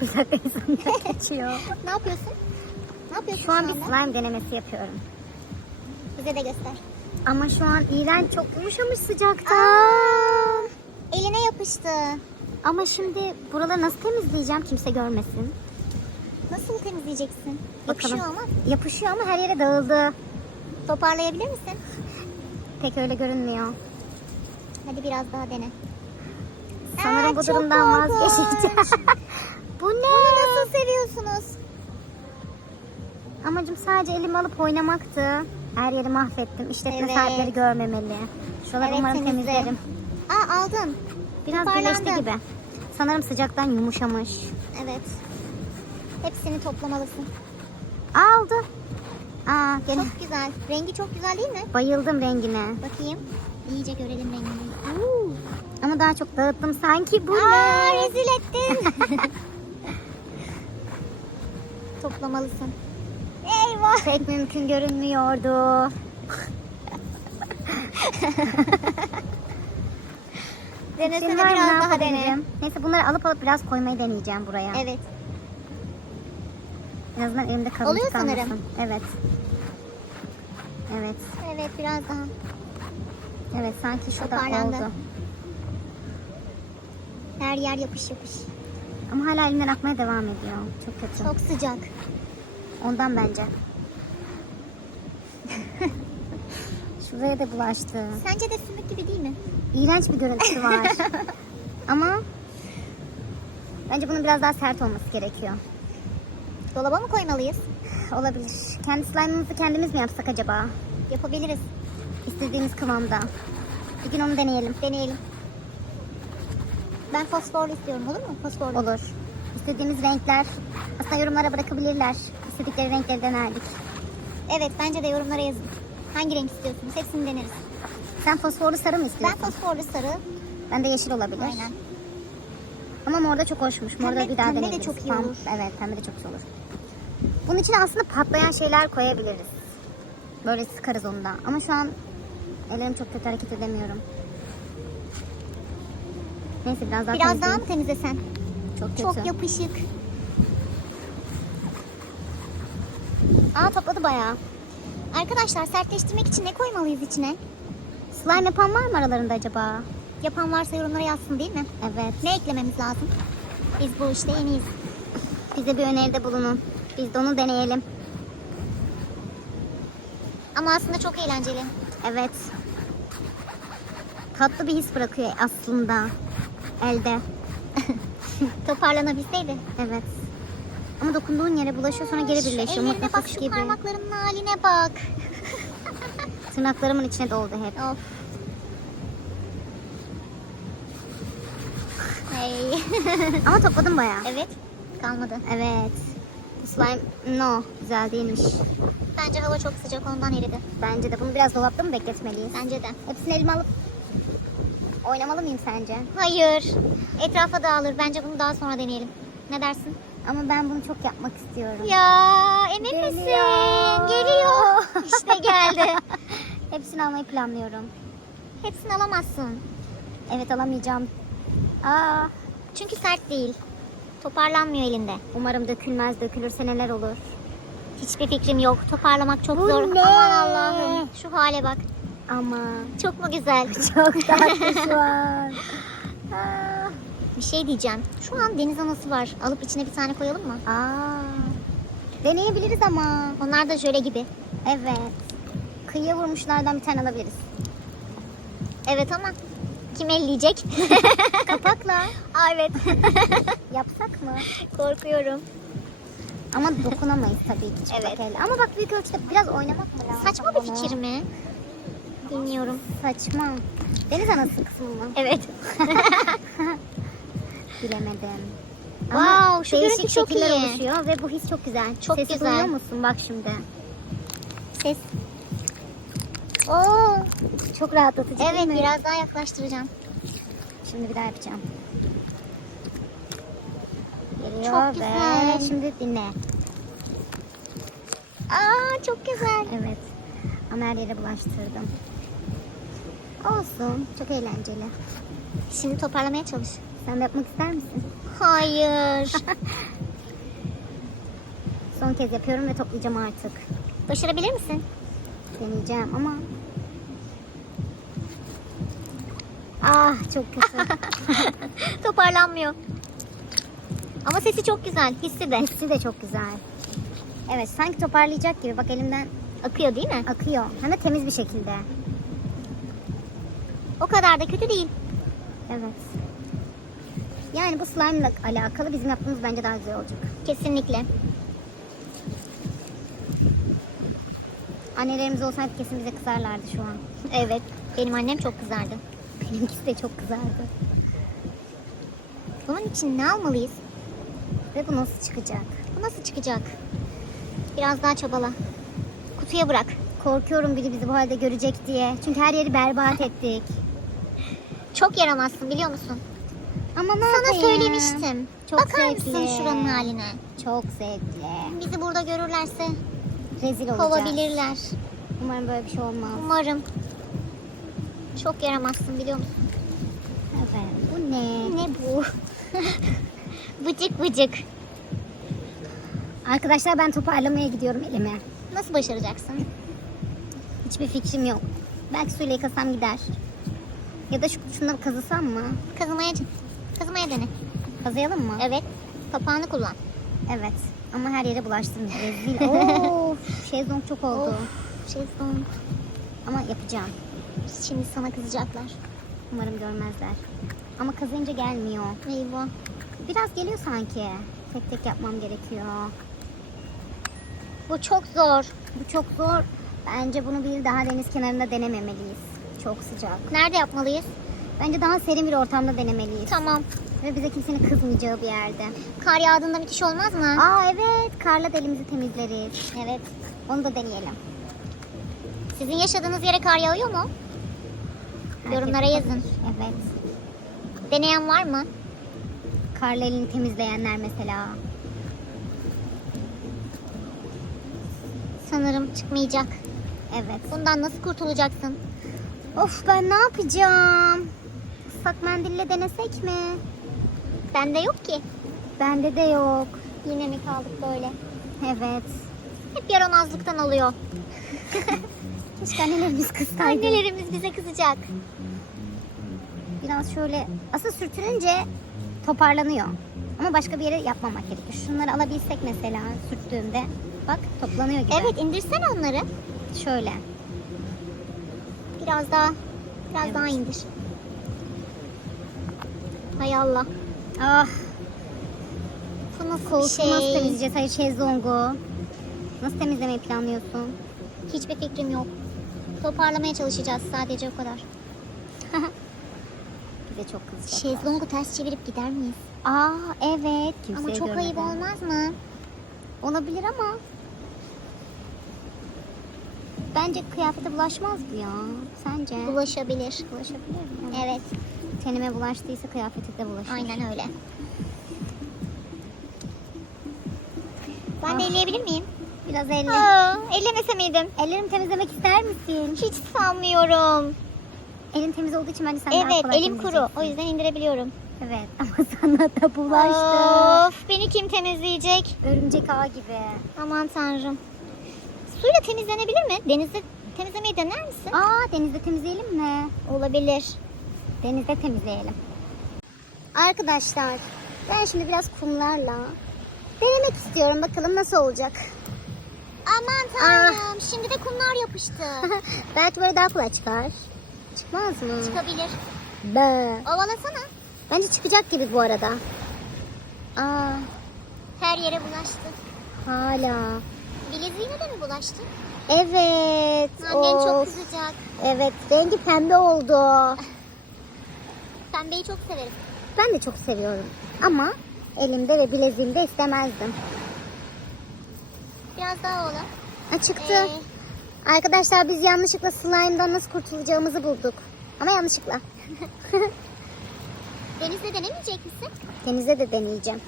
bir dakika insanlar geçiyor. Ne yapıyorsun? Ne yapıyorsun Şu an bir slime denemesi yapıyorum. Bize de göster. Ama şu an iğrenç çok yumuşamış sıcakta. Aa, eline yapıştı. Ama şimdi buraları nasıl temizleyeceğim kimse görmesin. Nasıl temizleyeceksin? Bakalım. Yapışıyor ama. Yapışıyor ama her yere dağıldı. Toparlayabilir misin? Pek öyle görünmüyor. Hadi biraz daha dene. Sanırım Aa, bu çok durumdan vazgeçeceğim. bu ne? Bunu nasıl seviyorsunuz? Amacım sadece elimi alıp oynamaktı. Her yeri mahvettim. İşletme Evet. saatleri görmemeli. Şuraları Evet, umarım temizle. temizlerim. Aa aldın. Biraz birleşti gibi. Sanırım sıcaktan yumuşamış. Evet. Hepsini toplamalısın. Aldı. Aa, gene Çok güzel. Rengi çok güzel değil mi? bayıldım rengine. Bakayım. İyice görelim rengini. Ama daha çok dağıttım sanki. Bu Aa ne? rezil ettin. Toplamalısın. Eyvah. Pek mümkün görünmüyordu. Denesene biraz ne daha dene. yapabilirim? Neyse bunları alıp alıp biraz koymayı deneyeceğim buraya. Evet. En azından elimde kalıntı Oluyor kalmasın. sanırım. Evet. Evet. Evet biraz daha. Evet sanki şu da Toparlandı. oldu. Her yer yapış yapış. Ama hala elimden akmaya devam ediyor. Çok kötü. Çok sıcak. Ondan bence. Şuraya da bulaştı. Sence de sümük gibi değil mi? İğrenç bir görüntüsü var. Ama bence bunun biraz daha sert olması gerekiyor. Dolaba mı koymalıyız? Olabilir. Kendi slime'ımızı kendimiz mi yapsak acaba? Yapabiliriz. İstediğimiz kıvamda. Bir gün onu deneyelim. Deneyelim. Ben fosforlu istiyorum olur mu? Fosforlu. Olur. İstediğimiz renkler aslında yorumlara bırakabilirler. İstedikleri renkleri denerdik. Evet bence de yorumlara yazın. Hangi renk istiyorsunuz? Hepsini deneriz. Sen fosforlu sarı mı Ben istiyorsun? fosforlu sarı. Ben de yeşil olabilir. Aynen. Ama morda çok hoşmuş. Morda Pembe- bir daha pembe de çok iyi olur. Evet pembe de çok iyi olur. Bunun içine aslında patlayan şeyler koyabiliriz. Böyle sıkarız onu da. Ama şu an ellerim çok kötü hareket edemiyorum. Neyse biraz daha Biraz daha temizleyeyim. mı temizlesen? Çok kötü. Çok yapışık. Aa topladı bayağı. Arkadaşlar sertleştirmek için ne koymalıyız içine? Slime yapan var mı aralarında acaba? Yapan varsa yorumlara yazsın değil mi? Evet. Ne eklememiz lazım? Biz bu işte en iyiyiz. Bize bir öneride bulunun. Biz de onu deneyelim. Ama aslında çok eğlenceli. Evet. Tatlı bir his bırakıyor aslında. Elde. Toparlanabilseydi. Evet. Ama dokunduğun yere bulaşıyor sonra geri birleşiyor. ellerine bak şu gibi. parmaklarımın haline bak. Tırnaklarımın içine doldu hep. of. Hey. Ama topladım bayağı. evet. Kalmadı. Evet. Bu slime no güzel değilmiş. Bence hava çok sıcak ondan eridi. Bence de bunu biraz dolapta mı bekletmeliyiz? Bence de. Hepsini elime alıp oynamalı mıyım sence? Hayır. Etrafa dağılır. Bence bunu daha sonra deneyelim. Ne dersin? Ama ben bunu çok yapmak istiyorum. Ya emin Geliyor. misin? Geliyor. işte geldi. Hepsini almayı planlıyorum. Hepsini alamazsın. Evet alamayacağım. Aa, Çünkü sert değil. Toparlanmıyor elinde. umarım dökülmez. Dökülürse neler olur? Hiçbir fikrim yok. Toparlamak çok Bu zor. ne? Aman Allah'ım. Şu hale bak. Ama Çok mu güzel? çok tatlı şu an. Aa. Bir şey diyeceğim. Şu an deniz anası var. Alıp içine bir tane koyalım mı? Aa. Deneyebiliriz ama. Onlar da jöle gibi. Evet. Kıyıya vurmuşlardan bir tane alabiliriz. Evet ama kim elleyecek? Kapakla. Aa, evet. Yapsak mı? Korkuyorum. Ama dokunamayız tabii ki çıplak Evet. elle. Ama bak büyük ölçüde biraz oynamak mı lazım? Saçma bir fikir mi? Bilmiyorum. Saçma. Deniz anası kısmı mı? Evet. Bilemedim. Wow, şu değişik görüntü çok şekiller iyi. oluşuyor ve bu his çok güzel. Çok Sesi güzel. duyuyor musun? Bak şimdi. Ses. Oo. Çok rahatlatıcı Evet biraz daha yaklaştıracağım. Şimdi bir daha yapacağım. Geliyor Çok ve güzel. şimdi dinle. Aa çok güzel. Evet. Ama her yere bulaştırdım. Olsun. Çok eğlenceli. Şimdi toparlamaya çalış. Sen de yapmak ister misin? Hayır. Son kez yapıyorum ve toplayacağım artık. Başarabilir misin? Deneyeceğim ama... Ah çok kötü. Toparlanmıyor. Ama sesi çok güzel. Hissi de. Hissi de çok güzel. Evet sanki toparlayacak gibi. Bak elimden Akıyor değil mi? akıyor. Hem de temiz bir şekilde. O kadar da kötü değil. Evet. Yani bu slime ile alakalı bizim yaptığımız bence daha güzel olacak. Kesinlikle. Annelerimiz olsaydı kesin bize kızarlardı şu an. Evet. Benim annem çok kızardı. Benimkisi de çok kızardı. Bunun için ne almalıyız? Ve bu nasıl çıkacak? Bu nasıl çıkacak? Biraz daha çabala. Kutuya bırak. Korkuyorum biri bizi bu halde görecek diye. Çünkü her yeri berbat ettik. Çok yaramazsın biliyor musun? Ama ne Sana yapayım? söylemiştim. Çok Bakar zevkli. mısın şuranın haline? Çok zevkli. Bizi burada görürlerse Rezil olacağız. kovabilirler. Umarım böyle bir şey olmaz. Umarım. Çok yaramazsın biliyor musun? Evet. Bu ne? Ne bu? bıcık bıcık. Arkadaşlar ben toparlamaya gidiyorum elime. Nasıl başaracaksın? Hiçbir fikrim yok. Belki suyla yıkasam gider. Ya da şu şunları kazısam mı? Kazımaya, kazımaya dene. Kazıyalım mı? Evet. Kapağını kullan. Evet. Ama her yere bulaştım. Rezil. of. Şezlong çok oldu. Of, son. Ama yapacağım. Şimdi sana kızacaklar. Umarım görmezler. Ama kazıyınca gelmiyor. Eyvah. Biraz geliyor sanki. Tek tek yapmam gerekiyor. Bu çok zor. Bu çok zor. Bence bunu bir daha deniz kenarında denememeliyiz. Çok sıcak. Nerede yapmalıyız? Bence daha serin bir ortamda denemeliyiz. Tamam. Ve bize kimsenin kızmayacağı bir yerde. Kar yağdığında müthiş olmaz mı? Aa evet. Karla da elimizi temizleriz. Evet. Onu da deneyelim. Sizin yaşadığınız yere kar yağıyor mu? Yorumlara Herkes- yazın. Evet. Deneyen var mı? Karla elini temizleyenler mesela. Sanırım çıkmayacak. Evet. Bundan nasıl kurtulacaksın? Of ben ne yapacağım? Islak mendille denesek mi? Bende yok ki. Bende de yok. Yine mi kaldık böyle? Evet. Hep yaramazlıktan oluyor. Keşke annelerimiz kızsaydı. Annelerimiz bize kızacak. Biraz şöyle aslında sürtününce toparlanıyor. Ama başka bir yere yapmamak gerekiyor. Şunları alabilsek mesela sürttüğümde bak toplanıyor gibi. Evet indirsene onları. Şöyle. Biraz daha biraz Evet. daha indir. Hay Allah. Ah Bu nasıl bir koltuğu şey? nasıl temizleyeceğiz? Hayır şezlongu. Nasıl temizlemeyi planlıyorsun? Hiçbir fikrim yok. Toparlamaya çalışacağız sadece o kadar. Bize çok kızacak. Şezlongu ters çevirip gider miyiz? Aa evet. Kimseye ama çok ayıp olmaz mı? Olabilir ama. Bence kıyafete bulaşmaz bu ya. Sence? Bulaşabilir. Bulaşabilir mi? Evet, Tenime bulaştıysa kıyafete de bulaşır. aynen öyle. Ben de Ah. elleyebilir miyim? Biraz elle. Aa, ellemese miydim? Ellerimi temizlemek ister misin? Hiç sanmıyorum. Elin temiz olduğu için bence sen daha Evet, kolay elim kuru. temizleyeceksin. O yüzden indirebiliyorum. Evet ama sana da bulaştı. Of, beni kim temizleyecek? Örümcek ağı gibi. Aman tanrım. Suyla temizlenebilir mi? Denizde temizlemeyi dener misin? Aa denizde temizleyelim mi? Olabilir. Denizde temizleyelim. Arkadaşlar ben şimdi biraz kumlarla denemek istiyorum. Bakalım nasıl olacak. Aman tanrım, şimdi de kumlar yapıştı. Belki böyle daha kolay çıkar. Çıkmaz mı? Çıkabilir. Be. Ovalasana. Bence çıkacak gibi bu arada. Aa Her yere bulaştı. hala. Bileziğine de mi bulaştı? Evet. Annen çok of. kızacak. Evet rengi pembe oldu. Pembeyi çok severim. Ben de çok seviyorum. Ama elimde ve bileziğimde istemezdim. Biraz daha ovala. Ha, çıktı. Ee, Arkadaşlar biz yanlışlıkla slime'dan nasıl kurtulacağımızı bulduk. Ama yanlışlıkla. denizde denemeyecek misin? Denizde de deneyeceğim.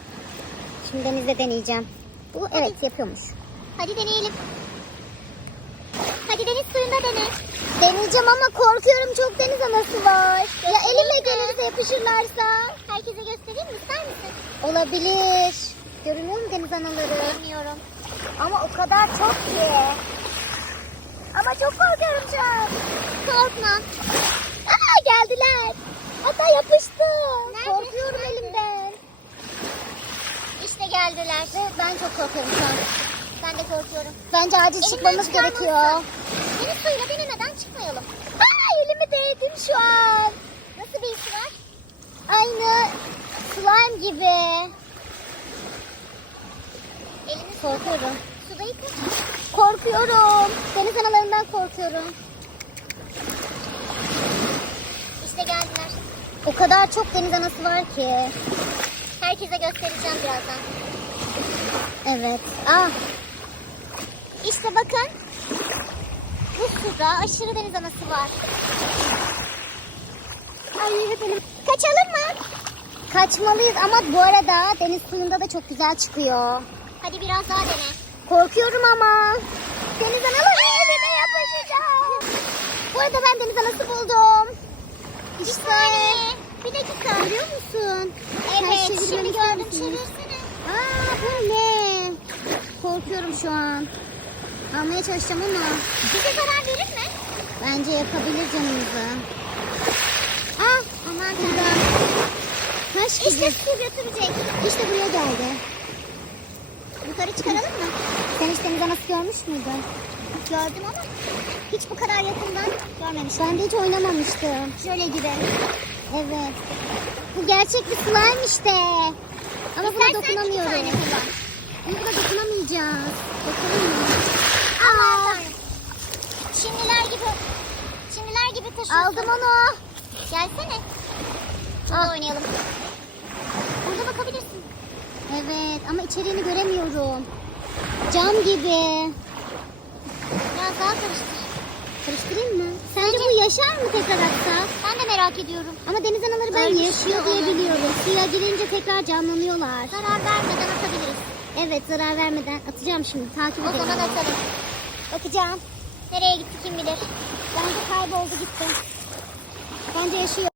Şimdi denizde deneyeceğim. Bu evet yapıyormuş. Hadi deneyelim. Hadi deniz suyunda dene. Deneyeceğim ama korkuyorum çok deniz anası var. Ya elime gelirse yapışırlarsa. Herkese göstereyim mi? İster misin? Olabilir. Görünüyor mu deniz anaları? Bilmiyorum. Ama o kadar çok ki. Ama çok korkuyorum şu an. Korkma. Aa geldiler. Hatta yapıştı. Nerede? Korkuyorum elimden. İşte geldiler. Ve ben çok korkuyorum şu an. Ben de korkuyorum. Bence acil çıkmamız gerekiyor. Deniz suyuna denemeden çıkmayalım. Aa elimi değdim şu an. Nasıl bir his var? Aynı slime gibi. Elini Korkuyorum. suda yıka. Korkuyorum. Deniz analarından korkuyorum. İşte geldiler. O kadar çok deniz anası var ki. Herkese göstereceğim birazdan. Evet. Ah İşte bakın. Bu suda aşırı deniz anası var. Ay benim. Kaçalım mı? Kaçmalıyız ama bu arada deniz suyunda da çok güzel çıkıyor. Hadi biraz daha dene. Korkuyorum ama. Deniz anaları elime yapışacak. Bu arada ben deniz anası buldum. Bir İşte. saniye. Bir dakika. Görüyor musun? Evet Ters şimdi gördüm. Çevirsene. Aa bu ne? Korkuyorum şu an. Almaya çalışacağım ama Bize zarar verir mi? bence yapabilir canımızı. Ah Aman burada. Taş gibi. İşte su götürecek. İşte buraya geldi. Yukarı çıkaralım mı? Sen hiç deniz anası görmüş müydün? Gördüm ama hiç bu kadar yakından görmemiştim. Ben de hiç oynamamıştım. Şöyle gibi. Evet. Bu gerçek bir slime işte. Ama buna dokunamıyorum. kullan. Buna dokunamayacağız. Dokunur tanrım. Çinliler gibi. Çinliler gibi taşıyorsun. Aldım onu. Gelsene. Burada Ah. oynayalım. Burada bakabilirsin. Evet ama içeriğini göremiyorum. Cam gibi. Biraz daha karıştır. Karıştırayım mı? Sence bu yaşar mı tekrar atsa? Ben de merak ediyorum. Ama deniz anaları ben Öyle yaşıyor şey diye biliyorum. Suya girince tekrar canlanıyorlar. Zarar vermeden atabiliriz. Evet zarar vermeden atacağım şimdi. Takip O edelim. zaman atalım. Bakacağım. Nereye gitti kim bilir. Bence kayboldu gitti. Bence yaşıyor.